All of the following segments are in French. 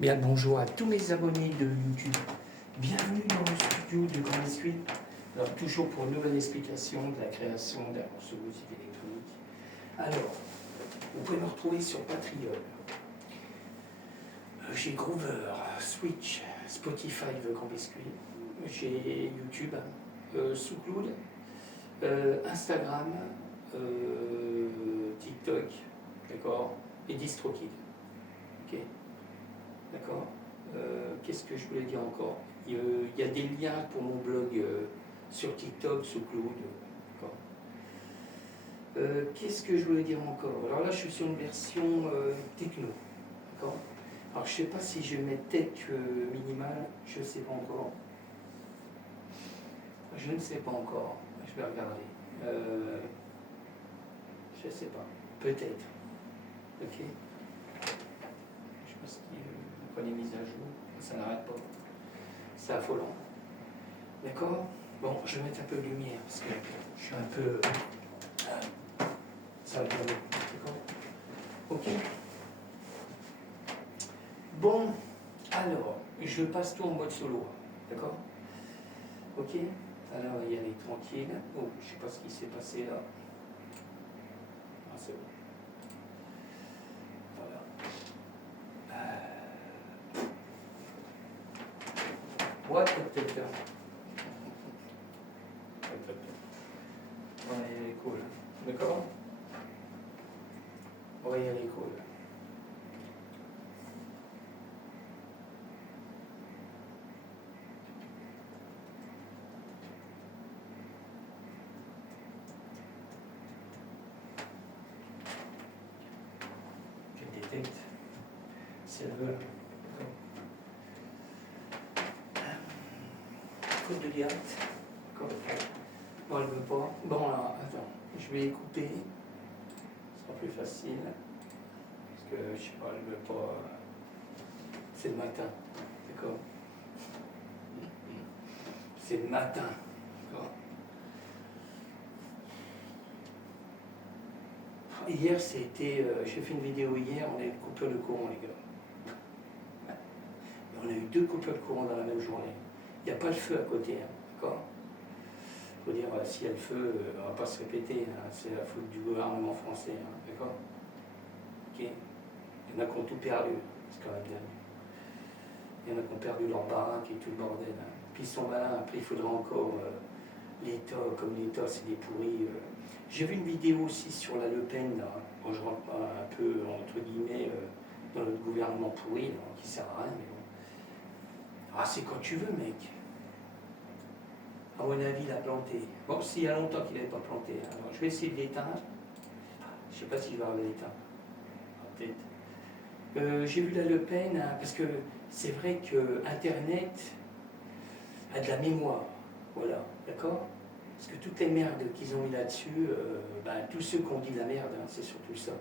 Bien, bonjour à tous mes abonnés de YouTube. Bienvenue dans le studio de Grand Biscuit. Alors, toujours pour une nouvelle explication de la création d'un morceau de musique électronique. Alors, vous pouvez me retrouver sur Patreon. J'ai Groover, Switch, Spotify de Grand Biscuit. J'ai YouTube, SoundCloud, Instagram, TikTok, d'accord, et DistroKid. Ok. D'accord. Qu'est-ce que je voulais dire encore? Il y a des liens pour mon blog sur TikTok, sous Cloud. D'accord. Qu'est-ce que je voulais dire encore? Alors là, je suis sur une version techno. D'accord. Alors je ne sais pas si je mets tech minimal, je ne sais pas encore. Je ne sais pas encore. Je vais regarder. Je ne sais pas. Peut-être. Ok. Je pense qu'il les mises à jour, ça n'arrête pas. C'est affolant. D'accord? Bon, je vais mettre un peu de lumière parce que je suis un peu. Ça va bien. D'accord? Ok? Bon, alors, je passe tout en mode solo. D'accord? Ok? Alors, on va y aller tranquille. Oh, je ne sais pas ce qui s'est passé là. Ah, c'est bon. Voilà. Ouais, peut-être. On va y aller cool. D'accord? On va y aller cool. Je détecte. C'est le veut. Code de direct. D'accord. Bon, elle ne veut pas. Bon, là, attends. Je vais écouter. Ce sera plus facile. Parce que, je sais pas, elle ne veut pas. C'est le matin. D'accord. C'est le matin. D'accord. Hier, c'était. J'ai fait une vidéo hier, on a eu une coupure de courant, les gars. On a eu 2 coupures de courant dans la même journée. Il n'y a pas le feu à côté, hein, d'accord. Il faut dire, s'il y a le feu, on ne va pas se répéter, hein, c'est la faute du gouvernement français, hein, d'accord. Ok. Il y en a qui ont tout perdu, c'est quand même bien. Il y en a qui ont perdu leur baraque et tout le bordel. Hein. Puis ils sont malins, après il faudra encore l'État, comme l'État c'est des pourris. J'ai vu une vidéo aussi sur la Le Pen, là. Bon, je rentre pas un peu, entre guillemets, dans notre gouvernement pourri, là, qui sert à rien, mais bon. Ah, c'est quand tu veux, mec. À mon avis, il a planté. Bon, s'il y a longtemps qu'il n'avait pas planté. Alors, je vais essayer de l'éteindre. Je ne sais pas si je vais arriver à l'éteindre. Peut-être. J'ai vu la Le Pen, hein, parce que c'est vrai que Internet a de la mémoire. Voilà, d'accord? Parce que toutes les merdes qu'ils ont mis là-dessus, tous ceux qui ont dit de la merde, hein, c'est surtout ça.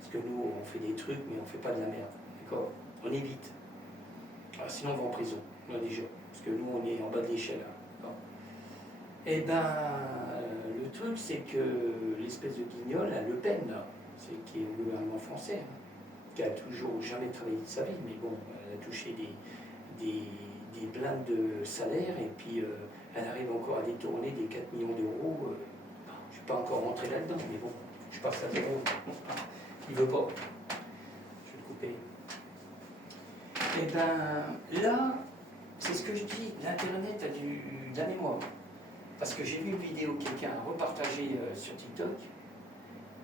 Parce que nous, on fait des trucs, mais on ne fait pas de la merde. D'accord? On évite. Ah, sinon, on va en prison, déjà. Parce que nous, on est en bas de l'échelle. Hein, et le truc, c'est que l'espèce de guignol, la Le Pen, là, c'est qui est au gouvernement français, hein, qui a toujours jamais travaillé de sa vie, mais bon, elle a touché des blindes de salaire, et puis elle arrive encore à détourner des 4 millions d'euros. Je ne suis pas encore rentré là-dedans, mais bon, je passe à zéro. Il veut pas. Je vais le couper. Et là, c'est ce que je dis, l'Internet a de la mémoire. Parce que j'ai vu une vidéo, quelqu'un a repartagé sur TikTok,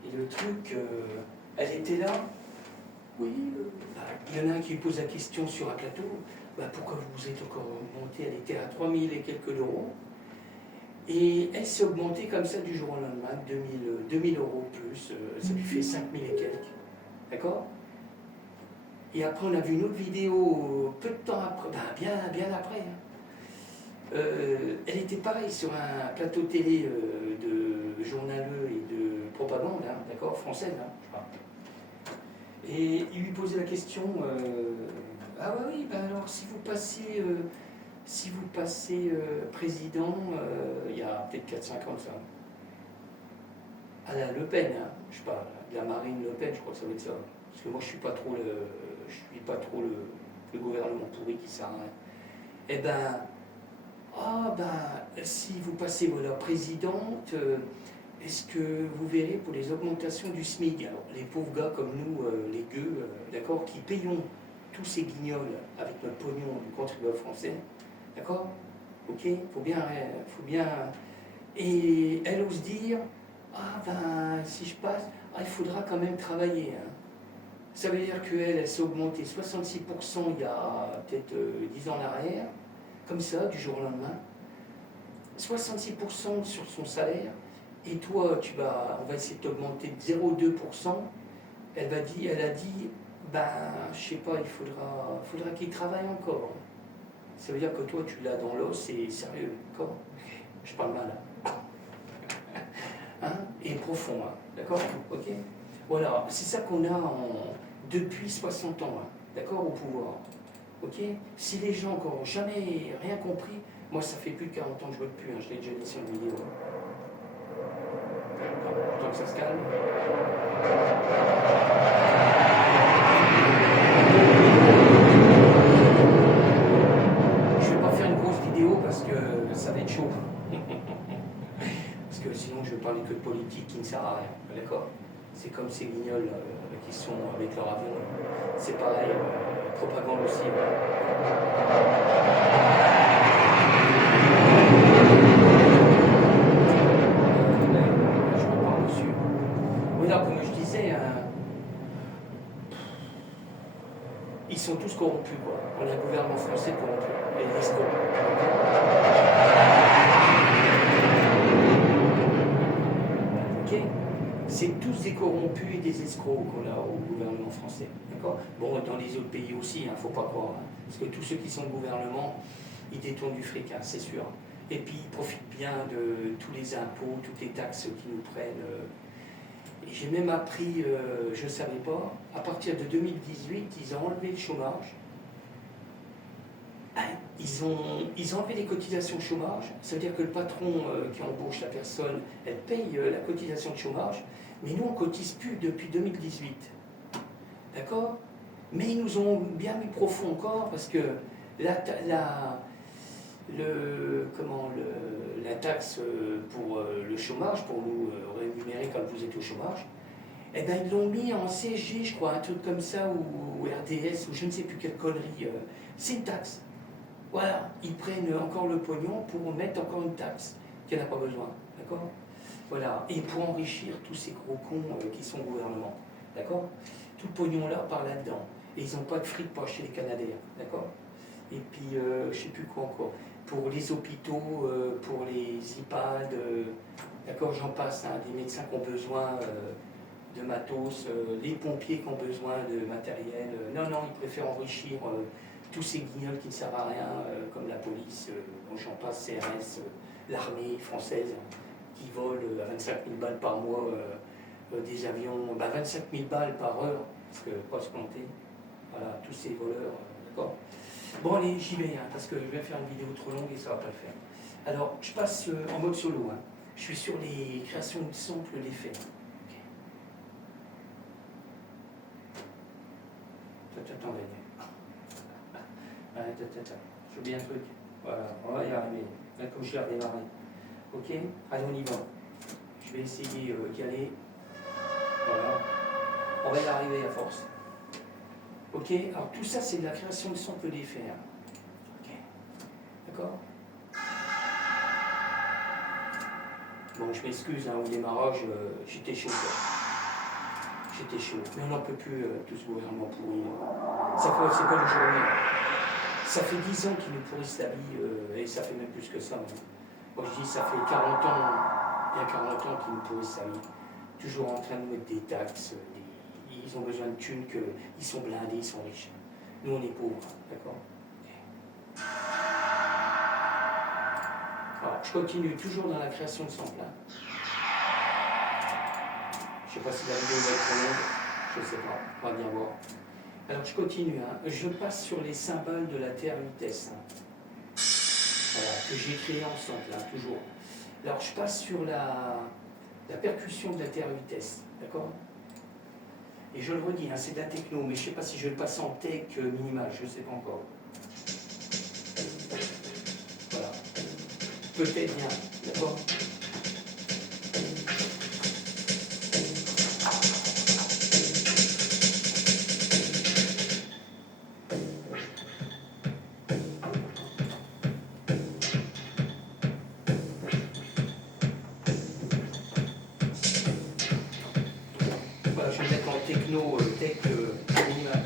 et le truc, elle était là, oui, il y en a un qui lui pose la question sur un plateau, pourquoi vous êtes encore monté? Elle était à 3000 et quelques euros, et elle s'est augmentée comme ça du jour au lendemain, 2000 euros plus, ça lui fait 5000 et quelques, d'accord? Et après on a vu une autre vidéo, peu de temps après, bien après, hein. Elle était pareille sur un plateau télé de journaleux et de propagande, hein, d'accord, française, hein, je crois. Et il lui posait la question, ah oui, alors si vous passez président, il y a peut-être 4-5 ans de ça, à la Le Pen, hein, je parle, de la Marine Le Pen, je crois que ça va être ça. Parce que moi je suis pas trop le le gouvernement pourri qui sert à rien. Eh ben, si vous passez voilà, présidente, est-ce que vous verrez pour les augmentations du SMIC? Alors, les pauvres gars comme nous, les gueux, d'accord, qui payons tous ces guignols avec notre pognon du contribuable français, d'accord? Ok, faut bien. Et elle ose dire, si je passe, il faudra quand même travailler. Hein. Ça veut dire qu'elle s'est augmentée 66% il y a peut-être 10 ans en arrière, comme ça, du jour au lendemain. 66% sur son salaire, et toi, on va essayer de t'augmenter de 0,2%. Elle a dit, je sais pas, il faudra qu'il travaille encore. Ça veut dire que toi, tu l'as dans l'os, c'est sérieux, d'accord? Je parle mal. Hein? Et profond, hein? D'accord? Ok? Voilà, c'est ça qu'on a depuis 60 ans, hein? D'accord, au pouvoir. Ok? Si les gens n'ont jamais rien compris, moi ça fait plus de 40 ans que je ne vote plus, hein, je l'ai déjà dit sur une vidéo. Tant que ça se calme. Je ne vais pas faire une grosse vidéo parce que ça va être chaud. Parce que sinon je vais parler que de politique qui ne sert à rien. D'accord? C'est comme ces guignols qui sont avec leur avion. C'est pareil, propagande aussi. Je reprends dessus. Voilà, comme je disais, ils sont tous corrompus, quoi. On a un gouvernement français corrompu. Et les escrocs. Ok? C'est tous des corrompus et des escrocs qu'on a au gouvernement français. D'accord? Bon, dans les autres pays aussi, il ne faut pas croire. Hein, parce que tous ceux qui sont au gouvernement, ils détournent du fric, hein, c'est sûr. Et puis ils profitent bien de tous les impôts, toutes les taxes qu'ils nous prennent. Et j'ai même appris, je ne savais pas, à partir de 2018, ils ont enlevé le chômage. Ils ont enlevé les cotisations de chômage. Ça veut dire que le patron qui embauche la personne, elle paye la cotisation de chômage. Mais nous, on ne cotise plus depuis 2018. D'accord? Mais ils nous ont bien mis profond encore parce que la taxe pour le chômage, pour nous rémunérer quand vous êtes au chômage, eh ben, ils l'ont mis en CSG, je crois, un truc comme ça, ou RDS, ou je ne sais plus quelle connerie. C'est une taxe. Voilà, ils prennent encore le pognon pour mettre encore une taxe qu'elle n'a pas besoin. D'accord? Voilà, et pour enrichir tous ces gros cons qui sont au gouvernement. D'accord? Tout le pognon là part là-dedans. Et ils n'ont pas de fric pour acheter les Canadiens. D'accord? Et puis, je ne sais plus quoi encore. Pour les hôpitaux, pour les EHPAD, d'accord, j'en passe, hein, des médecins qui ont besoin de matos, les pompiers qui ont besoin de matériel. Non, ils préfèrent enrichir tous ces guignols qui ne servent à rien, comme la police, j'en passe, CRS, l'armée française, qui volent à 25 000 balles par mois des avions, 25 000 balles par heure, parce que pas se compter. Voilà, tous ces voleurs, d'accord? Bon, allez, j'y vais, hein, parce que je vais faire une vidéo trop longue et ça ne va pas le faire. Alors, je passe en mode solo. Hein. Je suis sur les créations de samples d'effets. Attends, je bien un truc. Voilà, on va y arriver. Là, comme je l'ai redémarré. Ok? Allez, on y va. Je vais essayer d'y aller. Voilà. On va y arriver à force. Ok? Alors, tout ça, c'est de la création de samples d'effets. Hein. Ok? D'accord? Bon, je m'excuse, hein, au démarrage, j'étais chaud. J'étais chaud. Mais on n'en peut plus, tout ce gouvernement pourri. Ça fait, c'est pas le journée. Ça fait 10 ans qu'ils nous pourrissent la vie, et ça fait même plus que ça. Moi, je dis, ça fait 40 ans, bien 40 ans qu'ils nous pourrissent la vie. Toujours en train de mettre des taxes, ils ont besoin de thunes, ils sont blindés, ils sont riches. Nous, on est pauvres, d'accord? Alors, je continue toujours dans la création de samples. Je ne sais pas si la vidéo va être trop longue, je ne sais pas, on va bien voir. Alors je continue, hein. Je passe sur les cymbales de la Terre vitesse, hein. Voilà, que j'ai créé ensemble, hein, toujours. Alors je passe sur la percussion de la Terre vitesse, d'accord? Et je le redis, hein, c'est de la techno, mais je ne sais pas si je vais le passer en tech minimal, je ne sais pas encore. Voilà. Peut-être bien, d'accord? Voilà, je vais mettre en techno, tech minimal.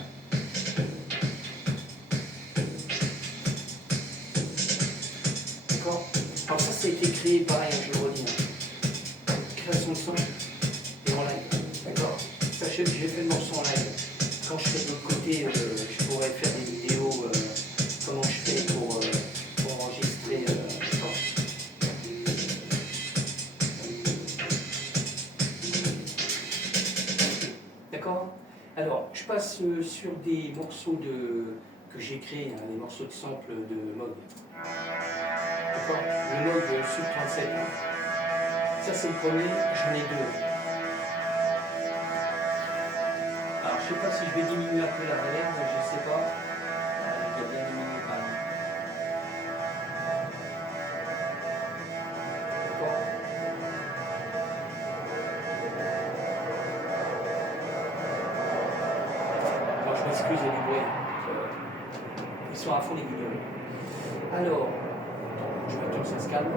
D'accord? Alors ça a été créé pareil, hein, je le redis. Hein. Création de son et en live. D'accord? Sachez que j'ai fait le morceau en live. Quand je fais de l'autre côté, je pourrais faire des vidéos, comment je fais pour enregistrer. D'accord? Alors, je passe sur des morceaux que j'ai créés, hein, des morceaux de sample de Moog. D'accord? Le Moog Sub 37. Hein. Ça, c'est le premier, j'en ai deux. Alors, je sais pas si je vais diminuer un peu la reverb, je sais pas. Il a bien diminué quand même. D'accord? Alors, je m'excuse, il y a du bruit. Ils sont à fond les guignols. Alors, je m'attends que ça se calme.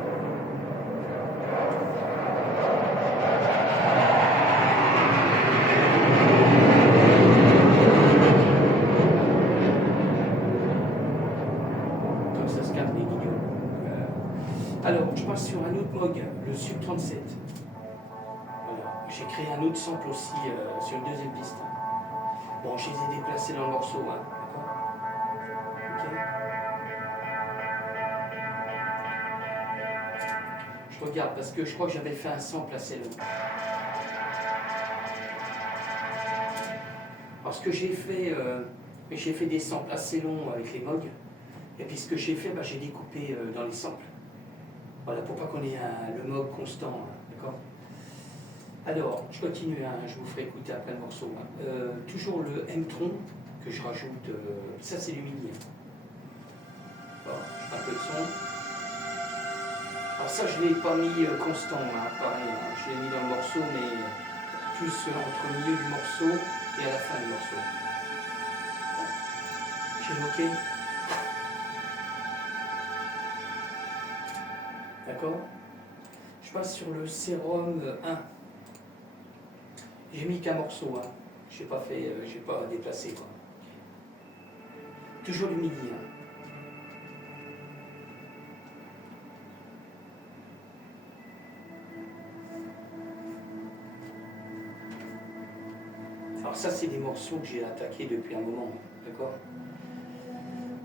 Comme ça se calme les guignols. Alors, je passe sur un autre Moog, le Sub 37. Voilà. J'ai créé un autre sample aussi sur une deuxième piste. Bon, je les ai déplacés dans le morceau, hein. D'accord? Ok. Je regarde parce que je crois que j'avais fait un sample assez long. Alors ce que j'ai fait des samples assez longs avec les Moog. Et puis ce que j'ai fait, j'ai découpé dans les samples. Voilà, pour pas qu'on ait le Moog constant, hein, d'accord? Alors, je continue, hein, je vous ferai écouter après le morceau. Hein. Toujours le M-Tron que je rajoute, ça c'est du midi. Bon, je fais un peu de son. Alors ça je ne l'ai pas mis constant, hein, pareil, hein, je l'ai mis dans le morceau, mais plus entre le milieu du morceau et à la fin du morceau. J'ai OK. D'accord? Je passe sur le sérum 1. J'ai mis qu'un morceau, hein. J'ai pas déplacé quoi. Toujours du midi. Hein. Alors ça c'est des morceaux que j'ai attaqués depuis un moment, d'accord?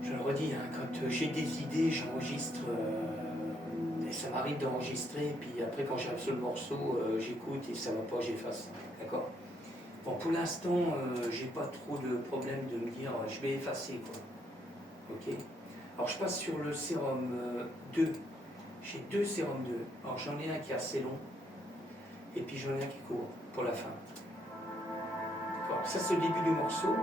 Je le redis, hein, quand j'ai des idées, j'enregistre, et ça m'arrive d'enregistrer, et puis après quand j'arrive sur le morceau, j'écoute et ça va pas, j'efface, d'accord? Bon, pour l'instant, j'ai pas trop de problème de me dire, je vais effacer, quoi, ok? Alors je passe sur le sérum 2, j'ai deux sérums 2, alors j'en ai un qui est assez long, et puis j'en ai un qui court, pour la fin. D'accord, ça c'est le début du morceau.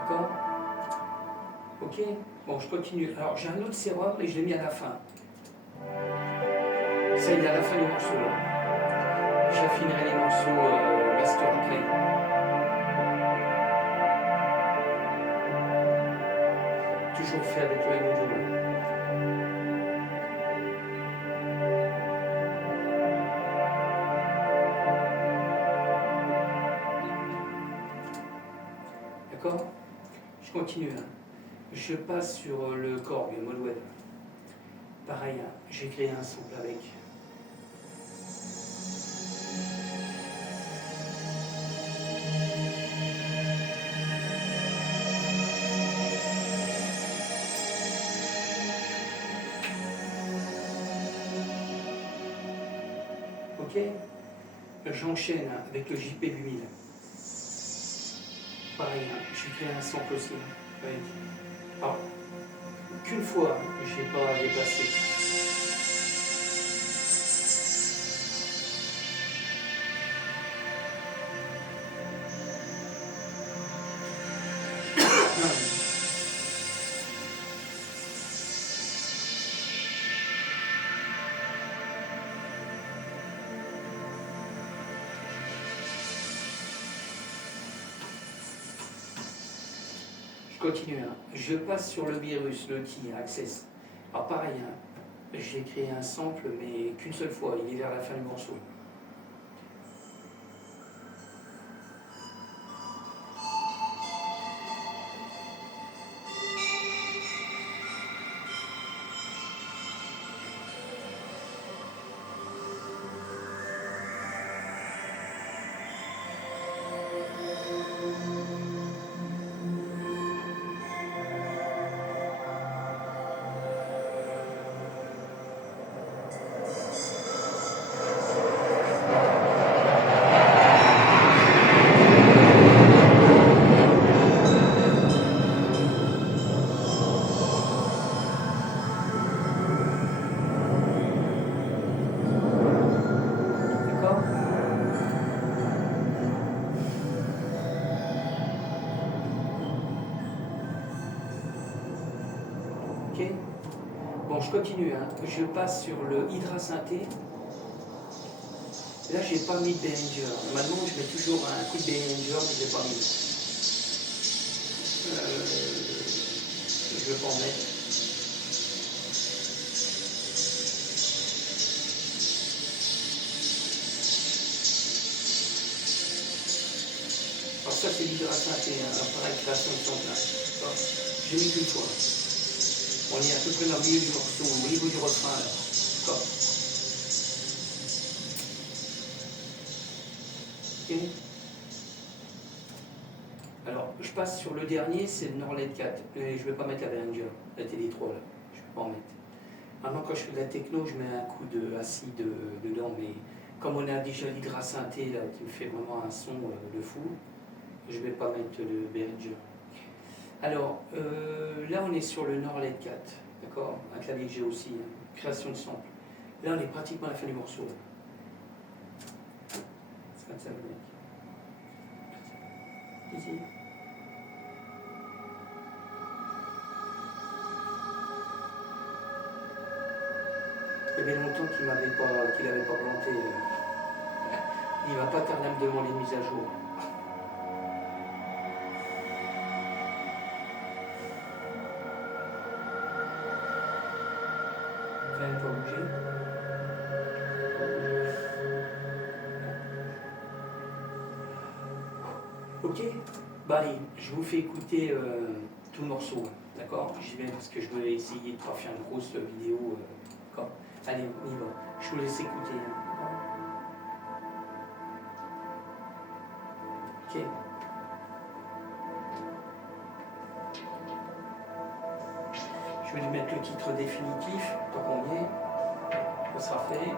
D'accord? Ok? Bon, je continue. Alors, j'ai un autre sérum et je l'ai mis à la fin. Ça, il est à la fin du morceau, là. J'affinerai les morceaux master après. Toujours fait avec le M2. D'accord? Je continue. Hein. Je passe sur le Korg, Moldweb. Pareil, hein, j'ai créé un sample avec. Ok. J'enchaîne avec le JP8000. Pareil, hein, j'ai créé un sample aussi. Hein, avec... Alors, qu'une fois, je n'ai pas déplacé. Je continue. Hein. Je passe sur le virus, le key, access. Alors pareil, hein, j'ai créé un sample, mais qu'une seule fois. Il est vers la fin du morceau. D'accord? Ok. Bon, je continue. Hein. Je passe sur le Hydra Synthé. Là, j'ai pas mis de Behringer. Maintenant, je mets toujours un coup de Behringer, mais je l'ai pas mis. Je vais pas en mettre. Alors ça, c'est l'Hydra Synthé, hein. L'appareil de création de son plein. J'ai mis qu'une fois. On est à peu près dans le milieu du morceau, au niveau du refrain. D'accord. Ok. Alors, je passe sur le dernier, c'est le Norlet 4. Et je ne vais pas mettre la Behringer, la TD3 là. Je ne vais pas en mettre. Maintenant, quand je fais de la techno, je mets un coup d'acide dedans, mais comme on a déjà l'Hydra Synthé là, qui me fait vraiment un son de fou, je ne vais pas mettre le Behringer. Alors, là, on est sur le Norlet 4, d'accord? Un clavier que j'ai aussi, hein. Création de sample. Là, on est pratiquement à la fin du morceau. C'est comme ça, le mec. Ici. Il y avait longtemps qu'il n'avait pas planté. Il ne va pas tarder à me demander une mise à jour. Ça n'a pas bougé. Ok, bah allez, je vous fais écouter tout le morceau, d'accord? J'y vais parce que je veux essayer de ne pas faire une grosse vidéo. D'accord. Allez, on y va. Je vous laisse écouter. Hein. Ok. Je vais lui mettre le titre définitif, tant qu'on y est. Ça sera fait.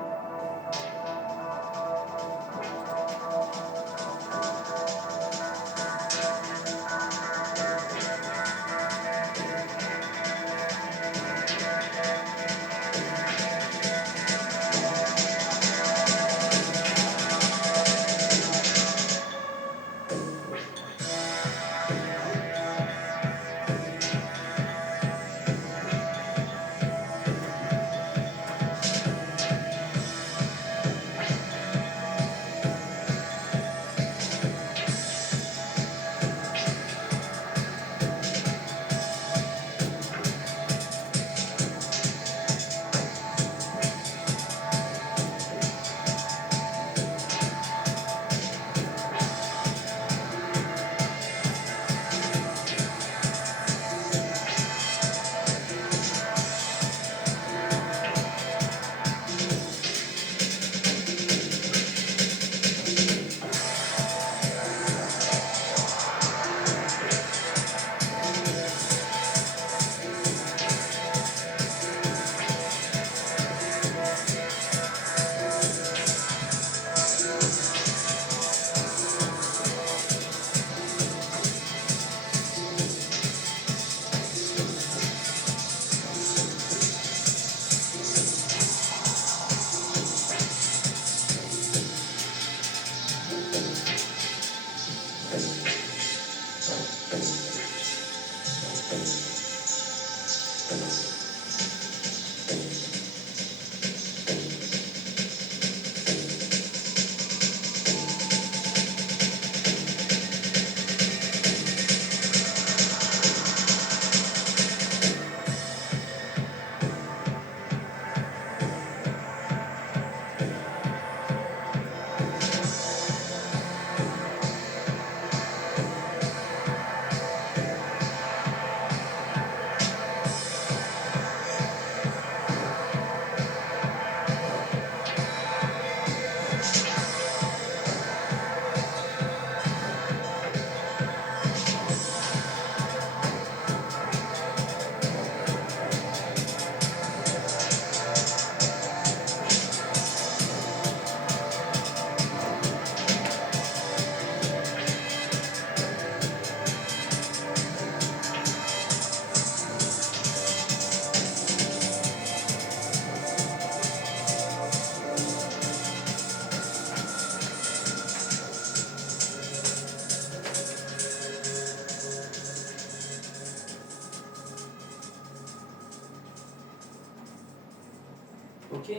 Ok?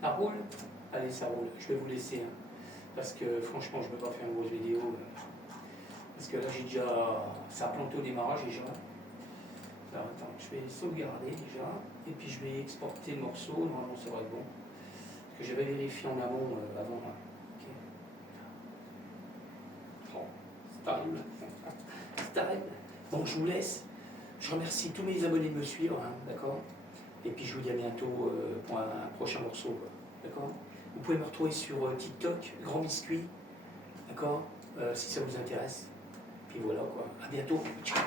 Ça roule? Allez, ça roule. Je vais vous laisser. Hein, parce que franchement, je ne peux pas faire une grosse vidéo. Parce que là, j'ai déjà. Ça a planté au démarrage déjà. Alors, attends, je vais sauvegarder déjà. Et puis je vais exporter le morceau. Normalement, ça va être bon. Parce que j'avais vérifié en amont avant. Hein. Ok. Oh, c'est terrible. C'est terrible. Bon, je vous laisse. Je remercie tous mes abonnés de me suivre. Hein, d'accord? Et puis je vous dis à bientôt pour un prochain morceau. D'accord? Vous pouvez me retrouver sur TikTok, Grand Biscuit. D'accord? Si ça vous intéresse. Puis voilà quoi. À bientôt. Ciao.